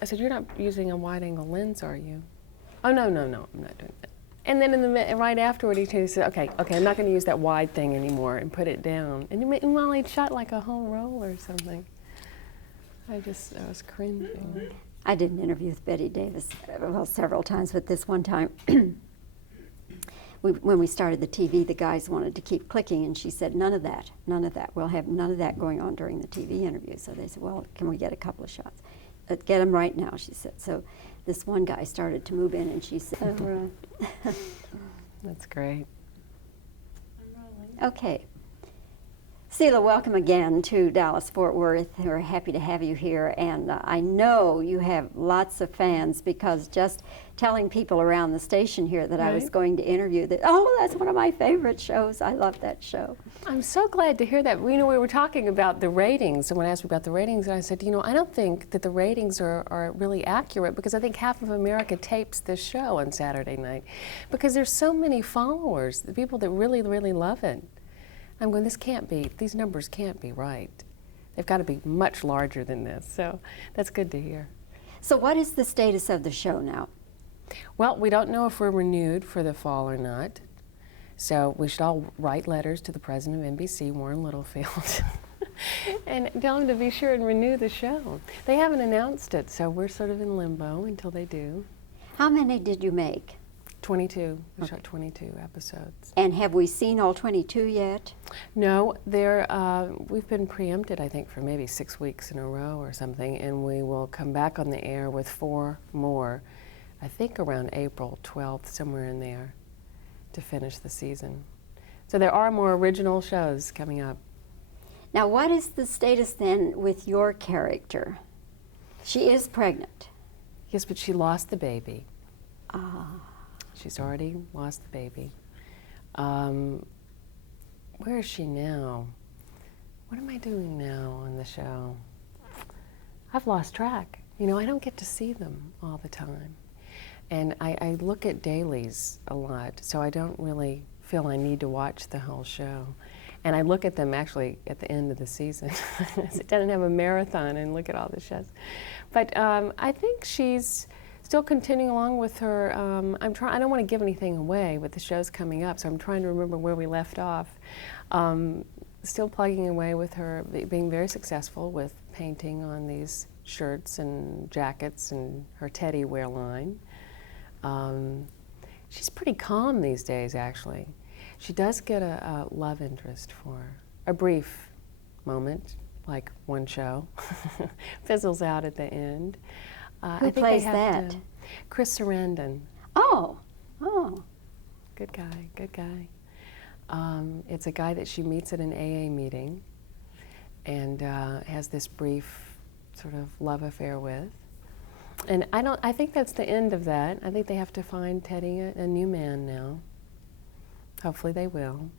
I said, "You're not using a wide-angle lens, are you?" "Oh, no, no, no, I'm not doing that." And then right afterward, he said, okay, I'm not going to use that wide thing anymore, and put it down. And while he'd shot like a whole roll or something, I was cringing. I did an interview with Betty Davis, well, several times, but this one time, when we started the TV, the guys wanted to keep clicking, and she said, none of that. We'll have none of that going on during the TV interview. So they said, well, can we get a couple of shots? Get them right now, she said. So this one guy started to move in, and she said, That's great. Okay. Sela, welcome again to Dallas-Fort Worth. We're happy to have you here, and I know you have lots of fans, because just telling people around the station here that I was going to interview that, oh, that's one of my favorite shows. I love that show. I'm so glad to hear that. We were talking about the ratings. Someone asked me about the ratings, and I said, I don't think that the ratings are really accurate, because I think half of America tapes this show on Saturday night, because there's so many followers, the people that really, really love it. I'm going, these numbers can't be right. They've got to be much larger than this, so that's good to hear. So what is the status of the show now? Well, we don't know if we're renewed for the fall or not, so we should all write letters to the president of NBC, Warren Littlefield, and tell him to be sure and renew the show. They haven't announced it, so we're sort of in limbo until they do. How many did you make? 22. We shot 22 episodes. And have we seen all 22 yet? No, we've been preempted, I think, for maybe 6 weeks in a row or something, and we will come back on the air with 4 more, I think around April 12th, somewhere in there, to finish the season. So there are more original shows coming up. Now, what is the status then with your character? She is pregnant. Yes, but she lost the baby. Ah. She's already lost the baby. Where is she now? What am I doing now on the show? I've lost track. I don't get to see them all the time. And I look at dailies a lot, so I don't really feel I need to watch the whole show. And I look at them actually at the end of the season. Sit down and have a marathon and look at all the shows. But I think she's still continuing along with her. I don't want to give anything away with the shows coming up, so I'm trying to remember where we left off. Still plugging away with her, being very successful with painting on these shirts and jackets and her teddy wear line. She's pretty calm these days, actually. She does get a love interest for a brief moment, like one show, fizzles out at the end. Who plays that? Chris Sarandon. Oh. Good guy. It's a guy that she meets at an AA meeting and has this brief sort of love affair with. And I think that's the end of that. I think they have to find Teddy a new man now. Hopefully they will.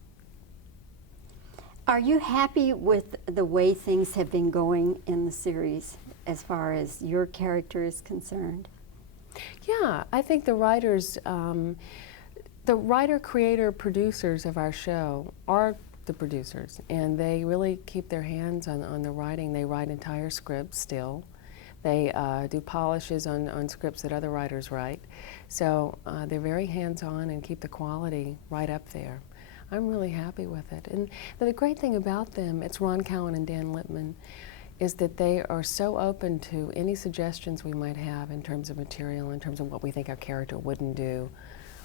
Are you happy with the way things have been going in the series as far as your character is concerned? Yeah, I think the writers, the writer, creator, producers of our show are the producers, and they really keep their hands on the writing. They write entire scripts still. They do polishes on scripts that other writers write. So they're very hands-on and keep the quality right up there. I'm really happy with it. And the great thing about them, it's Ron Cowan and Dan Lippman, is that they are so open to any suggestions we might have in terms of material, in terms of what we think our character wouldn't do,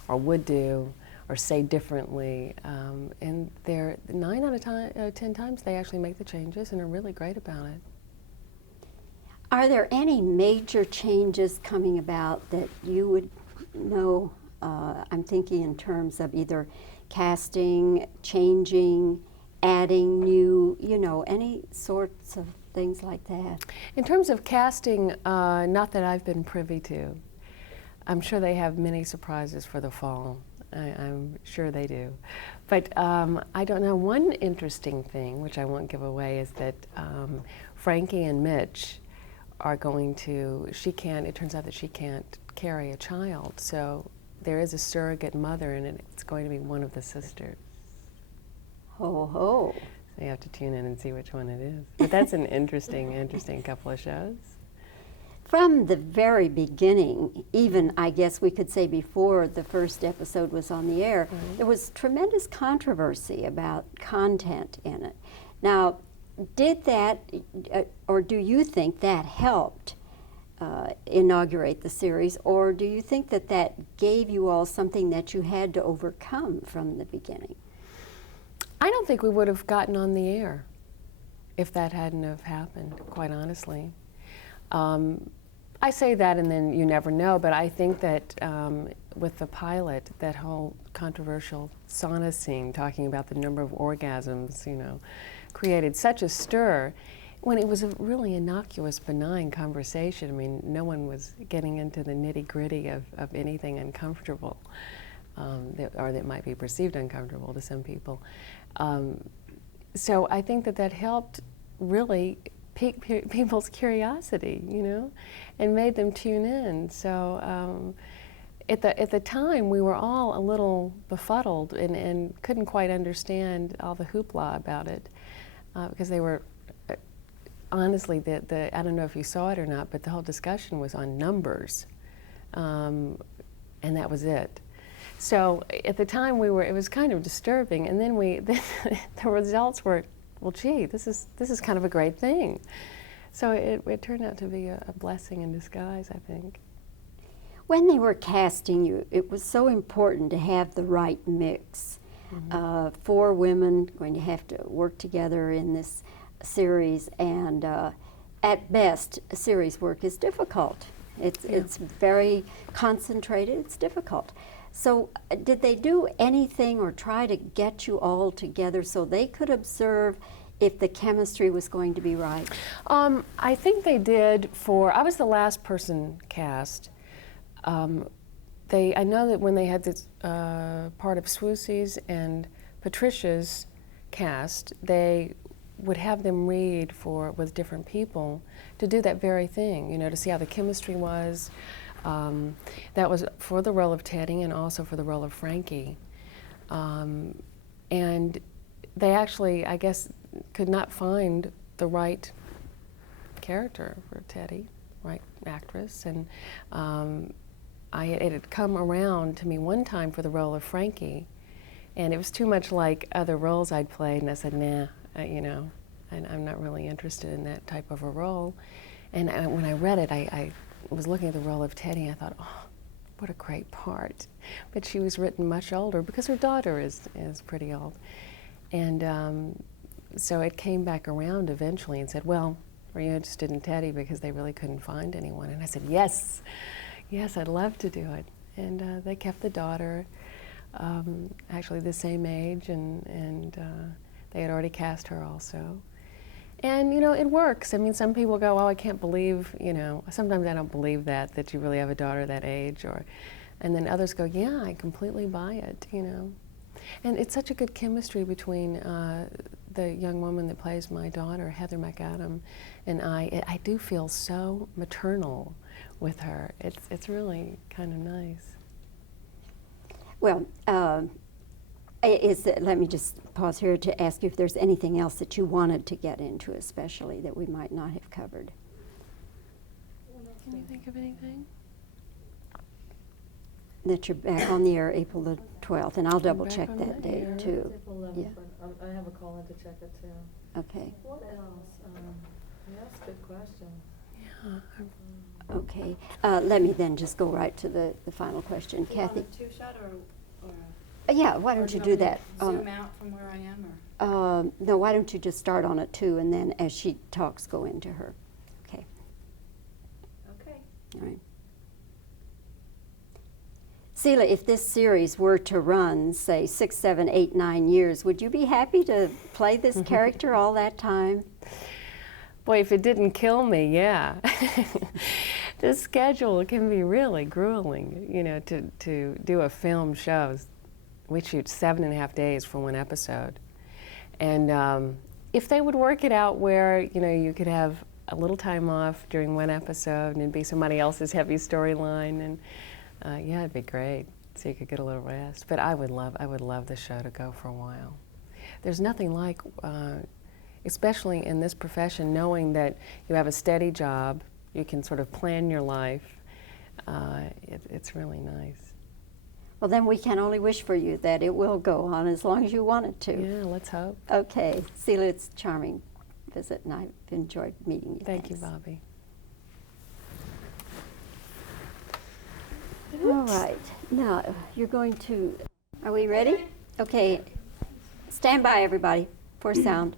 or would do, or say differently. And they're 9 out of 10 times they actually make the changes and are really great about it. Are there any major changes coming about that you would know? I'm thinking in terms of either casting, changing, adding new, any sorts of things like that. In terms of casting, not that I've been privy to. I'm sure they have many surprises for the fall. I'm sure they do. But I don't know. One interesting thing, which I won't give away, is that Frankie and Mitch are going to, it turns out that she can't carry a child, so there is a surrogate mother, and it's going to be one of the sisters. Ho ho. So you have to tune in and see which one it is. But that's an interesting couple of shows. from the very beginning, even I guess we could say before the first episode was on the air, there was tremendous controversy about content in it. Now, did that, or do you think that helped inaugurate the series, or do you think that that gave you all something that you had to overcome from the beginning? I don't think we would have gotten on the air if that hadn't have happened, quite honestly. I say that and then you never know, but I think that with the pilot, that whole controversial sauna scene talking about the number of orgasms, you know, created such a stir when it was a really innocuous, benign conversation. I mean, no one was getting into the nitty-gritty of anything uncomfortable, or that might be perceived uncomfortable to some people. So I think that that helped really pique people's curiosity, you know, and made them tune in. So at the time, we were all a little befuddled and couldn't quite understand all the hoopla about it, because they were, honestly, I don't know if you saw it or not, but the whole discussion was on numbers, and that was it. So at the time, it was kind of disturbing, and then the results were, well, gee, this is kind of a great thing. So it turned out to be a blessing in disguise, I think. When they were casting you, it was so important to have the right mix. 4 women going to have to work together in this series, and at best, series work is difficult. It's very concentrated, it's difficult. So did they do anything or try to get you all together so they could observe if the chemistry was going to be right? I think they did I was the last person cast. I know that when they had this part of Swoosey's and Patricia's cast, they would have them read with different people to do that very thing, you know, to see how the chemistry was. That was for the role of Teddy and also for the role of Frankie. And they actually, I guess, could not find the right character for Teddy, right actress. And it had come around to me one time for the role of Frankie, and it was too much like other roles I'd played, and I said, nah, you know, I'm not really interested in that type of a role. And when I read it, I was looking at the role of Teddy, and I thought, oh, what a great part. But she was written much older because her daughter is pretty old. And so it came back around eventually and said, well, are you interested in Teddy? Because they really couldn't find anyone. And I said, yes, I'd love to do it. And they kept the daughter, actually the same age, and they had already cast her also. And, you know, it works. I mean, some people go, oh, I can't believe, you know, sometimes I don't believe that you really have a daughter that age. And then others go, yeah, I completely buy it, you know. And it's such a good chemistry between the young woman that plays my daughter, Heather McAdam, and I do feel so maternal with her. It's really kind of nice. Well, let me just pause here to ask you if there's anything else that you wanted to get into, especially that we might not have covered. Can you think of anything? That you're back on the air April the 12th, and I'll double check on that the date air. too. It's April 11th, Yeah. but I have a call in to check it too. Okay. What else? That's a good question. Yeah. Okay. Let me then just go right to the final question. Kathy? Do you want a two-shot or Yeah, why or don't you want do me to that? Zoom out from where I am, or? No, why don't you just start on a 2 and then as she talks, go into her. Okay. Okay. All right. Sela, if this series were to run, say, 6, 7, 8, 9 years, would you be happy to play this character all that time? Boy, if it didn't kill me, yeah. The schedule can be really grueling, you know, to do a film show. We shoot 7.5 days for one episode. And if they would work it out where, you know, you could have a little time off during one episode and it'd be somebody else's heavy storyline, and yeah, it'd be great. So you could get a little rest. But I would love the show to go for a while. There's nothing like, especially in this profession, knowing that you have a steady job You can sort of plan your life. It's really nice. Well, then we can only wish for you that it will go on as long as you want it to. Yeah, let's hope. Okay, Sela, it's a charming visit, and I've enjoyed meeting you. Thank you, Thanks. Bobbie. All right, now you're going to, are we ready? Okay, stand by everybody for sound.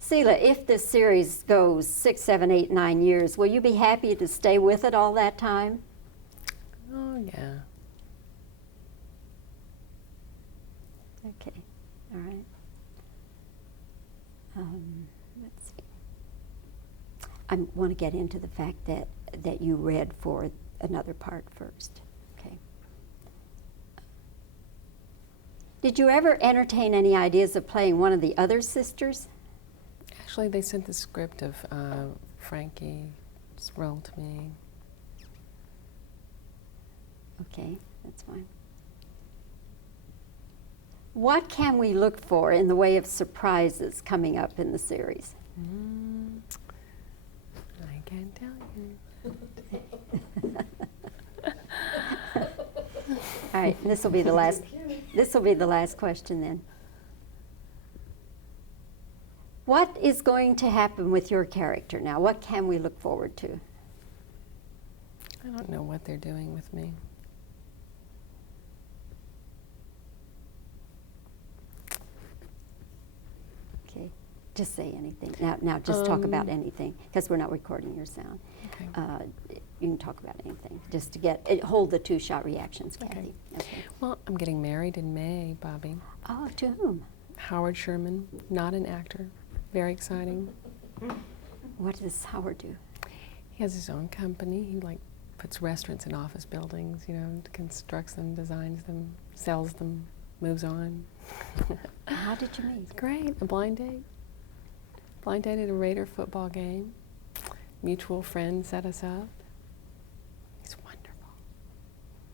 Sela, if this series goes 6, 7, 8, 9 years, will you be happy to stay with it all that time? Oh, yeah. Okay, all right. Let's see. I want to get into the fact that you read for another part first. Okay. Did you ever entertain any ideas of playing one of the other sisters? Actually, they sent the script of Frankie's role to me. Okay, that's fine. What can we look for in the way of surprises coming up in the series? I can't tell you. All right, this will be the last. This will be the last question then. What is going to happen with your character now? What can we look forward to? I don't know what they're doing with me. Okay, just say anything. Now just talk about anything, because we're not recording your sound. Okay. You can talk about anything, just to hold the two-shot reactions, Kathy. Okay. Well, I'm getting married in May, Bobbie. Oh, to whom? Howard Sherman, not an actor. Very exciting. What does Howard do? He has his own company. He puts restaurants in office buildings, constructs them, designs them, sells them, moves on. How did you meet? Great, a blind date. Blind date at a Raider football game. Mutual friend set us up. He's wonderful.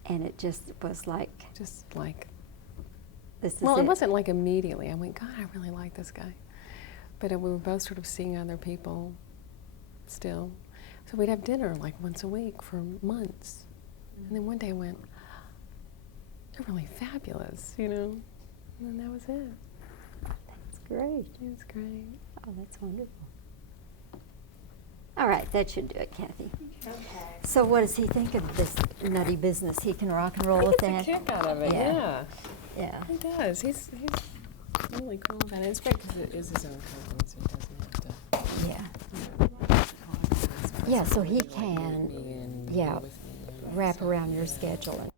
And it just was like, Just like, this is well, it. it wasn't like immediately. I went, God, I really like this guy. But we were both sort of seeing other people still. So we'd have dinner like once a week for months. And then one day I went, they're really fabulous, And then that was it. That's great. It was great. Oh, that's wonderful. All right, that should do it, Kathy. Okay. So what does he think of this nutty business? He can rock and roll with that? He gets a kick out of it, Yeah. yeah. Yeah. He does. He's really cool about it. It's great because it is his own company, so he doesn't have to. Yeah, so he can be yeah, with me and wrap so, around your yeah. schedule.